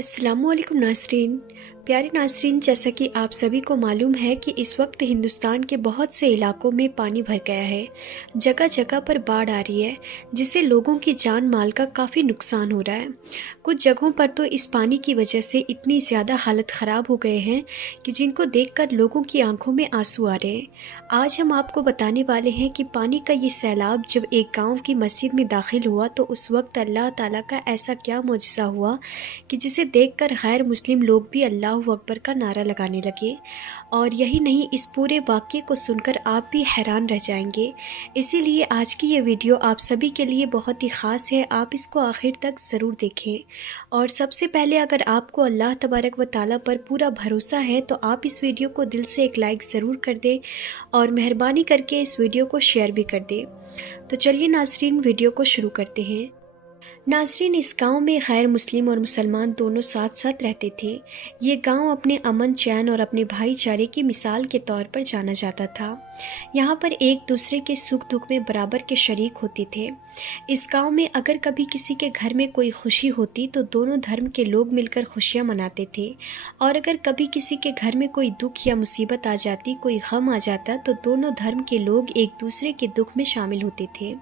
السلام علیکم ناظرین۔ پیارے ناظرین، جیسا کہ آپ سبھی کو معلوم ہے کہ اس وقت ہندوستان کے بہت سے علاقوں میں پانی بھر گیا ہے، جگہ جگہ پر باڑھ آ رہی ہے، جس سے لوگوں کی جان مال کا کافی نقصان ہو رہا ہے۔ کچھ جگہوں پر تو اس پانی کی وجہ سے اتنی زیادہ حالت خراب ہو گئے ہیں کہ جن کو دیکھ کر لوگوں کی آنکھوں میں آنسو آ رہے ہیں۔ آج ہم آپ کو بتانے والے ہیں کہ پانی کا یہ سیلاب جب ایک گاؤں کی مسجد میں داخل ہوا تو اس وقت اللہ تعالیٰ کا ایسا کیا معجزہ ہوا کہ جسے دیکھ کر غیر مسلم لوگ بھی اللہ اکبر کا نعرہ لگانے لگے۔ اور یہی نہیں، اس پورے واقعے کو سن کر آپ بھی حیران رہ جائیں گے۔ اسی لیے آج کی یہ ویڈیو آپ سبھی کے لیے بہت ہی خاص ہے، آپ اس کو آخر تک ضرور دیکھیں۔ اور سب سے پہلے اگر آپ کو اللہ تبارک و تعالیٰ پر پورا بھروسہ ہے تو آپ اس ویڈیو کو دل سے ایک لائک ضرور کر دیں اور مہربانی کر کے اس ویڈیو کو شیئر بھی کر دیں۔ تو چلیے ناظرین، ویڈیو کو شروع کرتے ہیں۔ ناظرین، اس گاؤں میں غیر مسلم اور مسلمان دونوں ساتھ ساتھ رہتے تھے۔ یہ گاؤں اپنے امن چین اور اپنے بھائی چارے کی مثال کے طور پر جانا جاتا تھا۔ یہاں پر ایک دوسرے کے سکھ دکھ میں برابر کے شریک ہوتے تھے۔ اس گاؤں میں اگر کبھی کسی کے گھر میں کوئی خوشی ہوتی تو دونوں دھرم کے لوگ مل کر خوشیاں مناتے تھے، اور اگر کبھی کسی کے گھر میں کوئی دکھ یا مصیبت آ جاتی، کوئی غم آ جاتا تو دونوں دھرم کے لوگ ایک دوسرے کے دکھ میں شامل ہوتے تھے۔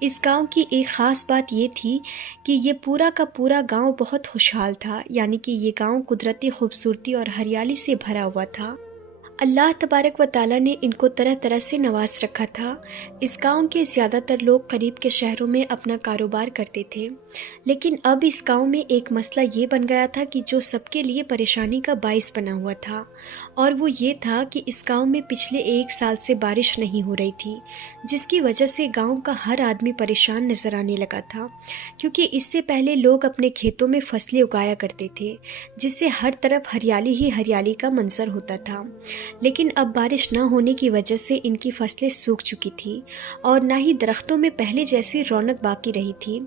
اس گاؤں کی ایک خاص بات یہ تھی کہ یہ پورا کا پورا گاؤں بہت خوشحال تھا، یعنی کہ یہ گاؤں قدرتی خوبصورتی اور ہریالی سے بھرا ہوا تھا۔ اللہ تبارک و تعالیٰ نے ان کو طرح طرح سے نواز رکھا تھا۔ اس گاؤں کے زیادہ تر لوگ قریب کے شہروں میں اپنا کاروبار کرتے تھے، لیکن اب اس گاؤں میں ایک مسئلہ یہ بن گیا تھا کہ جو سب کے لیے پریشانی کا باعث بنا ہوا تھا، اور وہ یہ تھا کہ اس گاؤں میں پچھلے 1 سال سے بارش نہیں ہو رہی تھی، جس کی وجہ سے گاؤں کا ہر آدمی پریشان نظر آنے لگا تھا، کیونکہ اس سے پہلے لوگ اپنے کھیتوں میں فصلیں اگایا کرتے تھے، جس سے ہر طرف ہریالی ہی ہریالی کا منظر ہوتا تھا۔ لیکن اب بارش نہ ہونے کی وجہ سے ان کی فصلیں سوکھ چکی تھی اور نہ ہی درختوں میں پہلے جیسی رونق باقی رہی تھی۔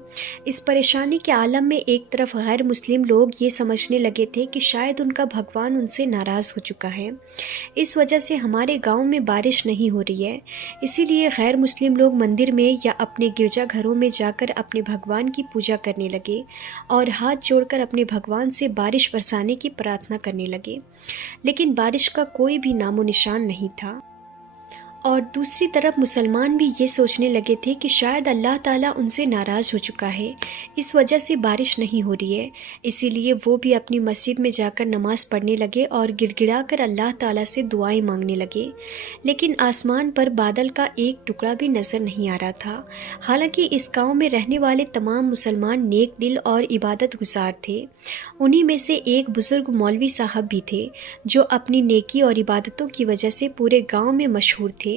اس پریشانی کے عالم میں ایک طرف غیر مسلم لوگ یہ سمجھنے لگے تھے کہ شاید ان کا بھگوان ان سے ناراض ہو چکا ہے، اس وجہ سے ہمارے گاؤں میں بارش نہیں ہو رہی ہے۔ اسی لیے غیر مسلم لوگ مندر میں یا اپنے گرجا گھروں میں جا کر اپنے بھگوان کی پوجا کرنے لگے اور ہاتھ جوڑ کر اپنے بھگوان سے بارش برسانے کی پرارتھنا کرنے لگے، لیکن بارش کا کوئی بھی نام و نشان نہیں تھا۔ اور دوسری طرف مسلمان بھی یہ سوچنے لگے تھے کہ شاید اللہ تعالیٰ ان سے ناراض ہو چکا ہے، اس وجہ سے بارش نہیں ہو رہی ہے۔ اسی لیے وہ بھی اپنی مسجد میں جا کر نماز پڑھنے لگے اور گڑ گڑا کر اللہ تعالیٰ سے دعائیں مانگنے لگے، لیکن آسمان پر بادل کا ایک ٹکڑا بھی نظر نہیں آ رہا تھا۔ حالانکہ اس گاؤں میں رہنے والے تمام مسلمان نیک دل اور عبادت گزار تھے۔ انہی میں سے ایک بزرگ مولوی صاحب بھی تھے جو اپنی نیکی اور عبادتوں کی وجہ سے پورے گاؤں میں مشہور تھے۔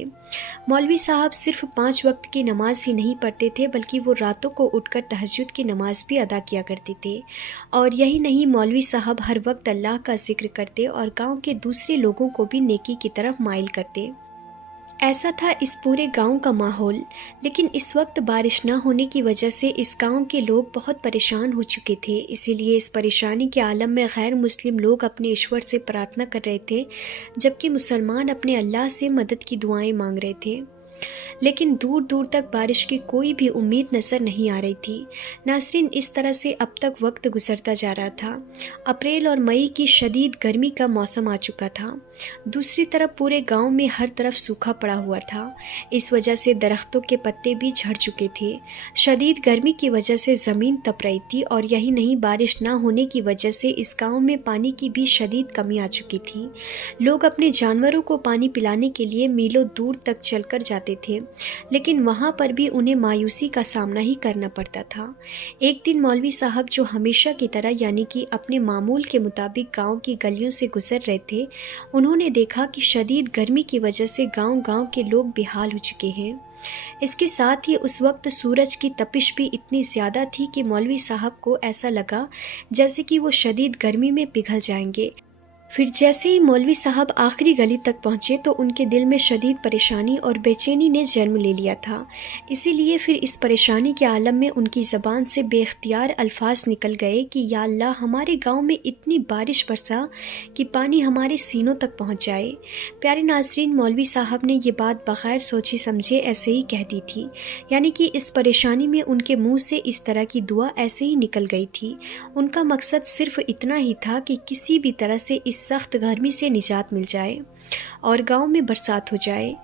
مولوی صاحب صرف 5 وقت کی نماز ہی نہیں پڑھتے تھے، بلکہ وہ راتوں کو اٹھ کر تہجد کی نماز بھی ادا کیا کرتے تھے۔ اور یہی نہیں، مولوی صاحب ہر وقت اللہ کا ذکر کرتے اور گاؤں کے دوسرے لوگوں کو بھی نیکی کی طرف مائل کرتے۔ ایسا تھا اس پورے گاؤں کا ماحول، لیکن اس وقت بارش نہ ہونے کی وجہ سے اس گاؤں کے لوگ بہت پریشان ہو چکے تھے۔ اسی لیے اس پریشانی کے عالم میں غیر مسلم لوگ اپنے ایشور سے پرارتھنا کر رہے تھے، جبکہ مسلمان اپنے اللہ سے مدد کی دعائیں مانگ رہے تھے، لیکن دور دور تک بارش کی کوئی بھی امید نظر نہیں آ رہی تھی۔ ناظرین، اس طرح سے اب تک وقت گزرتا جا رہا تھا۔ اپریل اور مئی کی شدید گرمی کا موسم آ چکا تھا۔ دوسری طرف پورے گاؤں میں ہر طرف سوکھا پڑا ہوا تھا، اس وجہ سے درختوں کے پتے بھی جھڑ چکے تھے۔ شدید گرمی کی وجہ سے زمین تپ رہی تھی، اور یہی نہیں، بارش نہ ہونے کی وجہ سے اس گاؤں میں پانی کی بھی شدید کمی آ چکی تھی۔ لوگ اپنے جانوروں کو پانی پلانے کے لیے میلوں دور تک چل کر جاتے تھے، لیکن وہاں پر بھی انہیں مایوسی کا سامنا ہی کرنا پڑتا تھا۔ ایک دن مولوی صاحب جو ہمیشہ کی طرح یعنی کہ اپنے معمول کے مطابق گاؤں کی گلیوں سے گزر رہے تھے، انہوں نے دیکھا کہ شدید گرمی کی وجہ سے گاؤں گاؤں کے لوگ بےحال ہو چکے ہیں۔ اس کے ساتھ ہی اس وقت سورج کی تپش بھی اتنی زیادہ تھی کہ مولوی صاحب کو ایسا لگا جیسے کہ وہ شدید گرمی میں پگھل جائیں گے۔ پھر جیسے ہی مولوی صاحب آخری گلی تک پہنچے تو ان کے دل میں شدید پریشانی اور بے چینی نے جنم لے لیا تھا۔ اسی لیے پھر اس پریشانی کے عالم میں ان کی زبان سے بے اختیار الفاظ نکل گئے کہ یا اللہ، ہمارے گاؤں میں اتنی بارش برسا کہ پانی ہمارے سینوں تک پہنچ جائے۔ پیارے ناظرین، مولوی صاحب نے یہ بات بغیر سوچے سمجھے ایسے ہی کہہ دی تھی، یعنی کہ اس پریشانی میں ان کے منہ سے اس طرح کی دعا ایسے ہی نکل گئی تھی۔ ان کا مقصد صرف اتنا ہی تھا کہ کسی بھی طرح سے اس سخت گرمی سے نجات مل جائے اور گاؤں میں برسات ہو جائے۔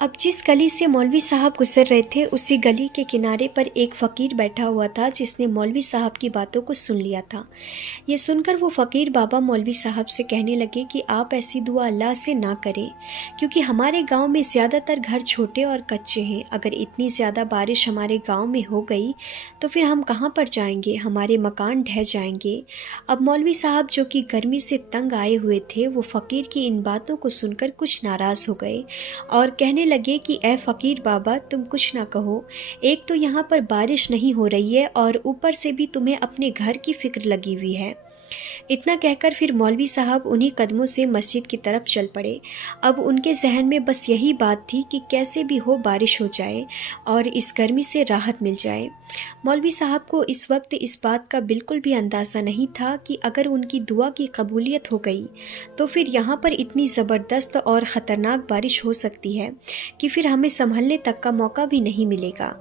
اب جس گلی سے مولوی صاحب گزر رہے تھے اسی گلی کے کنارے پر ایک فقیر بیٹھا ہوا تھا جس نے مولوی صاحب کی باتوں کو سن لیا تھا۔ یہ سن کر وہ فقیر بابا مولوی صاحب سے کہنے لگے کہ آپ ایسی دعا اللہ سے نہ کریں، کیونکہ ہمارے گاؤں میں زیادہ تر گھر چھوٹے اور کچے ہیں۔ اگر اتنی زیادہ بارش ہمارے گاؤں میں ہو گئی تو پھر ہم کہاں پر جائیں گے؟ ہمارے مکان ڈھہ جائیں گے۔ اب مولوی صاحب جو کہ گرمی سے تنگ آئے ہوئے تھے، وہ فقیر کی ان باتوں کو سن کر کچھ ناراض ہو گئے اور کہنے لگے کہ اے فقیر بابا، تم کچھ نہ کہو، ایک تو یہاں پر بارش نہیں ہو رہی ہے اور اوپر سے بھی تمہیں اپنے گھر کی فکر لگی ہوئی ہے۔ اتنا کہہ کر پھر مولوی صاحب انہی قدموں سے مسجد کی طرف چل پڑے۔ اب ان کے ذہن میں بس یہی بات تھی کہ کیسے بھی ہو بارش ہو جائے اور اس گرمی سے راحت مل جائے۔ مولوی صاحب کو اس وقت اس بات کا بالکل بھی اندازہ نہیں تھا کہ اگر ان کی دعا کی قبولیت ہو گئی تو پھر یہاں پر اتنی زبردست اور خطرناک بارش ہو سکتی ہے کہ پھر ہمیں سنبھلنے تک کا موقع بھی نہیں ملے گا۔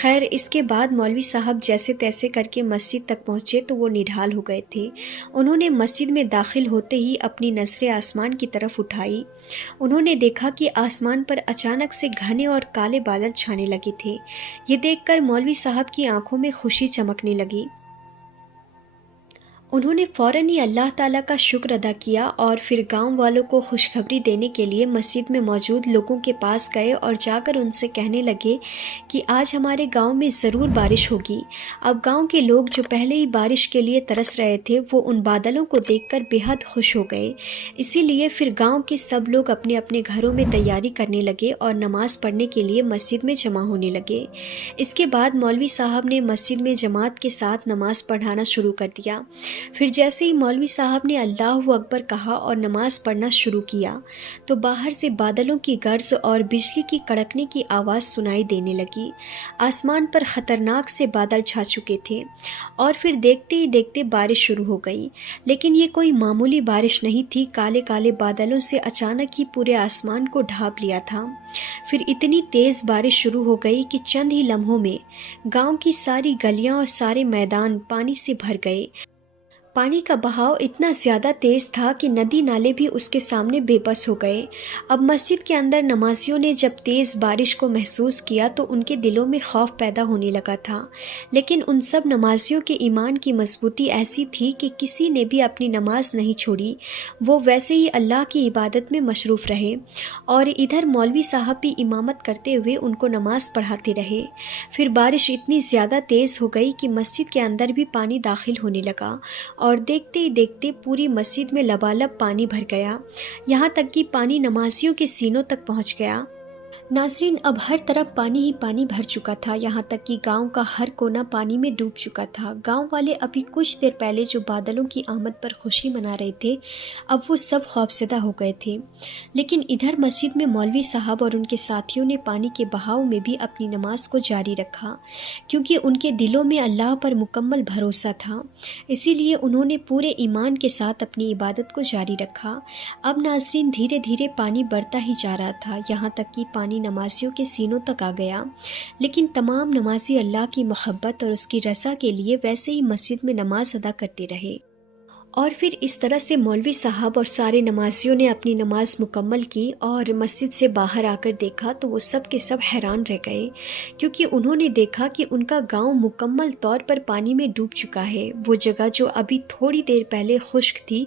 خیر، اس کے بعد مولوی صاحب جیسے تیسے کر کے مسجد تک پہنچے تو وہ نڈھال ہو گئے تھے۔ انہوں نے مسجد میں داخل ہوتے ہی اپنی نظریں آسمان کی طرف اٹھائی۔ انہوں نے دیکھا کہ آسمان پر اچانک سے گھنے اور کالے بادل چھانے لگے تھے۔ یہ دیکھ کر مولوی صاحب کی آنکھوں میں خوشی چمکنے لگی۔ انہوں نے فوراً ہی اللہ تعالیٰ کا شکر ادا کیا اور پھر گاؤں والوں کو خوشخبری دینے کے لیے مسجد میں موجود لوگوں کے پاس گئے اور جا کر ان سے کہنے لگے کہ آج ہمارے گاؤں میں ضرور بارش ہوگی۔ اب گاؤں کے لوگ جو پہلے ہی بارش کے لیے ترس رہے تھے، وہ ان بادلوں کو دیکھ کر بے حد خوش ہو گئے۔ اسی لیے پھر گاؤں کے سب لوگ اپنے اپنے گھروں میں تیاری کرنے لگے اور نماز پڑھنے کے لیے مسجد میں جمع ہونے لگے۔ اس کے بعد مولوی صاحب نے مسجد میں جماعت کے ساتھ نماز پڑھانا شروع کر دیا۔ پھر جیسے ہی مولوی صاحب نے اللہ اکبر کہا اور نماز پڑھنا شروع کیا تو باہر سے بادلوں کی گرج اور بجلی کی کڑکنے کی آواز سنائی دینے لگی۔ آسمان پر خطرناک سے بادل چھا چکے تھے اور پھر دیکھتے ہی دیکھتے بارش شروع ہو گئی، لیکن یہ کوئی معمولی بارش نہیں تھی۔ کالے کالے بادلوں سے اچانک ہی پورے آسمان کو ڈھانپ لیا تھا۔ پھر اتنی تیز بارش شروع ہو گئی کہ چند ہی لمحوں میں گاؤں کی ساری گلیاں اور سارے میدان پانی سے بھر گئے۔ پانی کا بہاؤ اتنا زیادہ تیز تھا کہ ندی نالے بھی اس کے سامنے بے بس ہو گئے۔ اب مسجد کے اندر نمازیوں نے جب تیز بارش کو محسوس کیا تو ان کے دلوں میں خوف پیدا ہونے لگا تھا، لیکن ان سب نمازیوں کے ایمان کی مضبوطی ایسی تھی کہ کسی نے بھی اپنی نماز نہیں چھوڑی۔ وہ ویسے ہی اللہ کی عبادت میں مصروف رہے اور ادھر مولوی صاحب بھی امامت کرتے ہوئے ان کو نماز پڑھاتے رہے۔ پھر بارش اتنی زیادہ تیز ہو گئی کہ مسجد کے اندر بھی پانی داخل ہونے لگا اور دیکھتے ہی دیکھتے پوری مسجد میں لبالب پانی بھر گیا، یہاں تک کہ پانی نمازیوں کے سینوں تک پہنچ گیا۔ ناظرین، اب ہر طرف پانی ہی پانی بھر چکا تھا، یہاں تک کہ گاؤں کا ہر کونا پانی میں ڈوب چکا تھا۔ گاؤں والے ابھی کچھ دیر پہلے جو بادلوں کی آمد پر خوشی منا رہے تھے، اب وہ سب خوفزدہ ہو گئے تھے۔ لیکن ادھر مسجد میں مولوی صاحب اور ان کے ساتھیوں نے پانی کے بہاؤ میں بھی اپنی نماز کو جاری رکھا، کیونکہ ان کے دلوں میں اللہ پر مکمل بھروسہ تھا۔ اسی لیے انہوں نے پورے ایمان کے ساتھ اپنی عبادت کو جاری رکھا۔ اب ناظرین، دھیرے دھیرے پانی بڑھتا ہی جا رہا تھا، یہاں تک کہ پانی نمازیوں کے سینوں تک آ گیا، لیکن تمام نمازی اللہ کی محبت اور اس کی رضا کے لیے ویسے ہی مسجد میں نماز ادا کرتے رہے۔ اور پھر اس طرح سے مولوی صاحب اور سارے نمازیوں نے اپنی نماز مکمل کی اور مسجد سے باہر آ کر دیکھا تو وہ سب کے سب حیران رہ گئے، کیونکہ انہوں نے دیکھا کہ ان کا گاؤں مکمل طور پر پانی میں ڈوب چکا ہے۔ وہ جگہ جو ابھی تھوڑی دیر پہلے خشک تھی،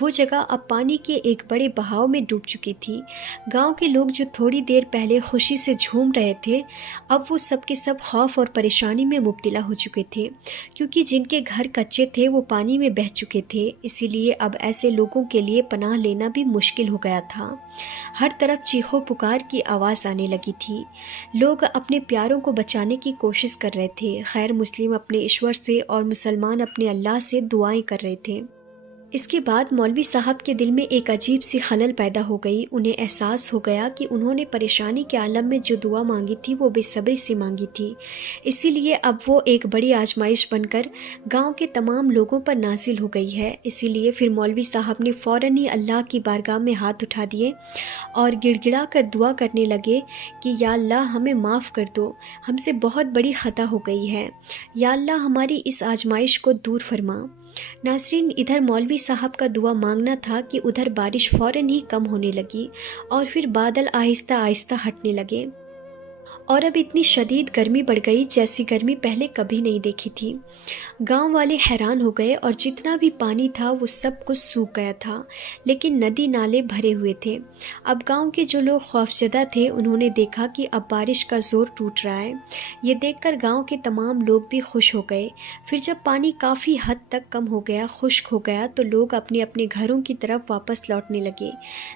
وہ جگہ اب پانی کے ایک بڑے بہاؤ میں ڈوب چکی تھی۔ گاؤں کے لوگ جو تھوڑی دیر پہلے خوشی سے جھوم رہے تھے، اب وہ سب کے سب خوف اور پریشانی میں مبتلا ہو چکے تھے، کیونکہ جن کے گھر کچے تھے وہ پانی میں بہہ چکے تھے۔ اسی لیے اب ایسے لوگوں کے لیے پناہ لینا بھی مشکل ہو گیا تھا۔ ہر طرف چیخو پکار کی آواز آنے لگی تھی، لوگ اپنے پیاروں کو بچانے کی کوشش کر رہے تھے۔ خیر مسلم اپنے ایشور سے اور مسلمان اپنے اللہ سے دعائیں کر رہے تھے۔ اس کے بعد مولوی صاحب کے دل میں ایک عجیب سی خلل پیدا ہو گئی۔ انہیں احساس ہو گیا کہ انہوں نے پریشانی کے عالم میں جو دعا مانگی تھی وہ بے صبری سے مانگی تھی، اسی لیے اب وہ ایک بڑی آزمائش بن کر گاؤں کے تمام لوگوں پر نازل ہو گئی ہے۔ اسی لیے پھر مولوی صاحب نے فوراً ہی اللہ کی بارگاہ میں ہاتھ اٹھا دیے اور گڑ گڑا کر دعا کرنے لگے کہ یا اللہ ہمیں معاف کر دو، ہم سے بہت بڑی خطا ہو گئی ہے، یا اللہ ہماری اس آزمائش کو دور فرما۔ ناظرین، ادھر مولوی صاحب کا دعا مانگنا تھا کہ ادھر بارش فوراً ہی کم ہونے لگی اور پھر بادل آہستہ آہستہ ہٹنے لگے اور اب اتنی شدید گرمی بڑھ گئی جیسی گرمی پہلے کبھی نہیں دیکھی تھی۔ گاؤں والے حیران ہو گئے اور جتنا بھی پانی تھا وہ سب کچھ سوکھ گیا تھا، لیکن ندی نالے بھرے ہوئے تھے۔ اب گاؤں کے جو لوگ خوفزدہ تھے انہوں نے دیکھا کہ اب بارش کا زور ٹوٹ رہا ہے۔ یہ دیکھ کر گاؤں کے تمام لوگ بھی خوش ہو گئے۔ پھر جب پانی کافی حد تک کم ہو گیا، خشک ہو گیا، تو لوگ اپنے اپنے گھروں کی طرف واپس لوٹنے لگے۔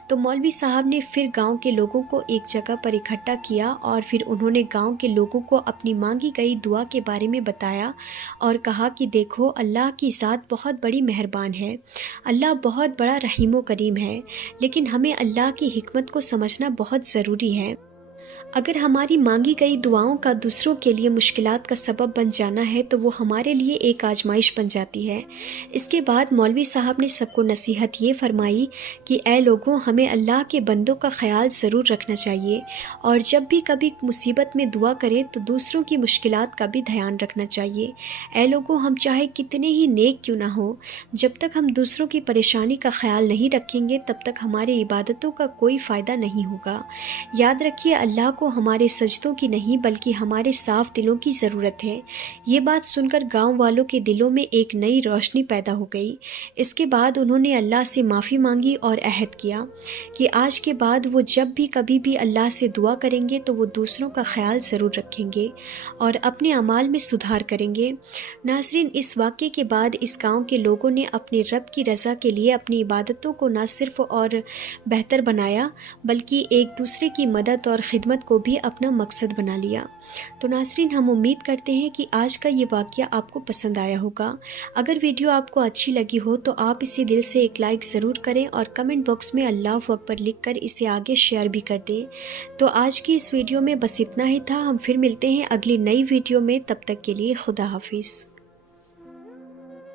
تو مولوی صاحب نے پھر گاؤں کے لوگوں کو ایک جگہ پر اکٹھا کیا اور پھر انہوں نے گاؤں کے لوگوں کو اپنی مانگی گئی دعا کے بارے میں بتایا اور کہا کہ دیکھو، اللہ کی ذات بہت بڑی مہربان ہے، اللہ بہت بڑا رحیم و کریم ہے، لیکن ہمیں اللہ کی حکمت کو سمجھنا بہت ضروری ہے۔ اگر ہماری مانگی گئی دعاؤں کا دوسروں کے لیے مشکلات کا سبب بن جانا ہے تو وہ ہمارے لیے ایک آزمائش بن جاتی ہے۔ اس کے بعد مولوی صاحب نے سب کو نصیحت یہ فرمائی کہ اے لوگوں، ہمیں اللہ کے بندوں کا خیال ضرور رکھنا چاہیے اور جب بھی کبھی مصیبت میں دعا کریں تو دوسروں کی مشکلات کا بھی دھیان رکھنا چاہیے۔ اے لوگوں، ہم چاہے کتنے ہی نیک کیوں نہ ہوں، جب تک ہم دوسروں کی پریشانی کا خیال نہیں رکھیں گے تب تک ہماری عبادتوں کا کوئی فائدہ نہیں ہوگا۔ یاد رکھیے، اللہ کو ہمارے سجدوں کی نہیں بلکہ ہمارے صاف دلوں کی ضرورت ہے۔ یہ بات سن کر گاؤں والوں کے دلوں میں ایک نئی روشنی پیدا ہو گئی۔ اس کے بعد انہوں نے اللہ سے معافی مانگی اور عہد کیا کہ آج کے بعد وہ جب بھی کبھی بھی اللہ سے دعا کریں گے تو وہ دوسروں کا خیال ضرور رکھیں گے اور اپنے اعمال میں سدھار کریں گے۔ ناظرین، اس واقعے کے بعد اس گاؤں کے لوگوں نے اپنے رب کی رضا کے لیے اپنی عبادتوں کو نہ صرف اور بہتر بنایا بلکہ ایک دوسرے کی مدد اور خدمت کو بھی اپنا مقصد بنا لیا۔ تو ناظرین، ہم امید کرتے ہیں کہ آج کا یہ واقعہ آپ کو پسند آیا ہوگا۔ اگر ویڈیو آپ کو اچھی لگی ہو تو آپ اسے دل سے ایک لائک ضرور کریں اور کمنٹ باکس میں اللہ اکبر لکھ کر اسے آگے شیئر بھی کر دیں۔ تو آج کی اس ویڈیو میں بس اتنا ہی تھا۔ ہم پھر ملتے ہیں اگلی نئی ویڈیو میں، تب تک کے لیے خدا حافظ۔